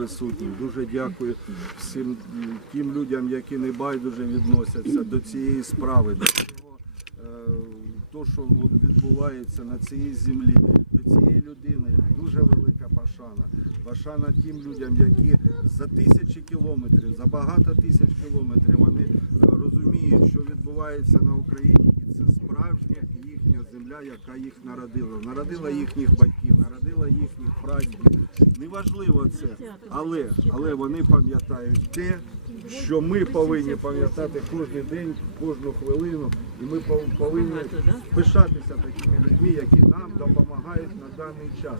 присутніх. Дуже дякую всім тим людям, які не байдуже відносяться до цієї справи, до цього, е, що відбувається на цій землі, до цієї людини. Дуже велика пашана. Пашана тим людям, які за тисячі кілометрів, за багато тисяч кілометрів вони е, розуміють, що відбувається на Україні, це справжня їхня земля, яка їх народила. Народила їхніх батьків, народила їхніх прадідів. Неважливо це, але, але вони пам'ятають те, що ми повинні пам'ятати кожен день, кожну хвилину, і ми повинні пишатися такими людьми, які нам допомагають на даний час.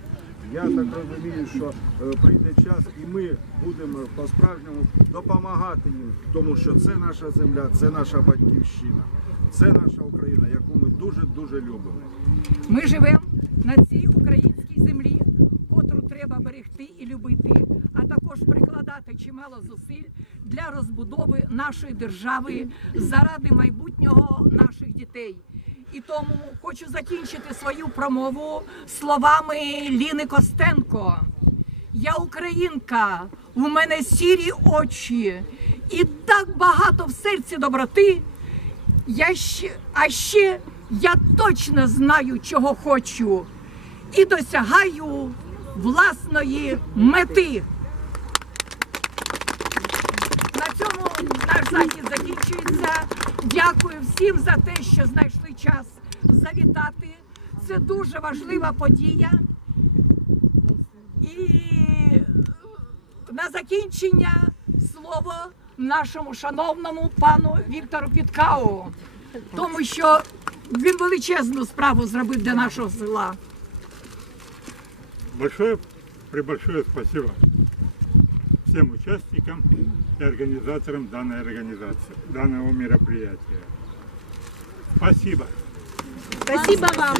Я так розумію, що е, прийде час, і ми будемо по-справжньому допомагати їм, тому що це наша земля, це наша батьківщина, це наша Україна, яку ми дуже дуже любимо. Ми живемо на цій українській землі, котру треба берегти і любити, а також прикладати чимало зусиль для розбудови нашої держави заради майбутнього наших дітей. І тому хочу закінчити свою промову словами Ліни Костенко. Я українка, у мене сірі очі, і так багато в серці доброти. Я ще, а ще я точно знаю, чого хочу, і досягаю власної мети. На цьому наш захід закінчується. Дякую всім за те, що знайшли час завітати. Це дуже важлива подія. І на закінчення слово нашому шановному пану Віктору Підкау, тому що він величезну справу зробив для нашого села. Большое, пребольшое спасибо всем участникам и организаторам данной организации, данного мероприятия. Спасибо. Спасибо вам.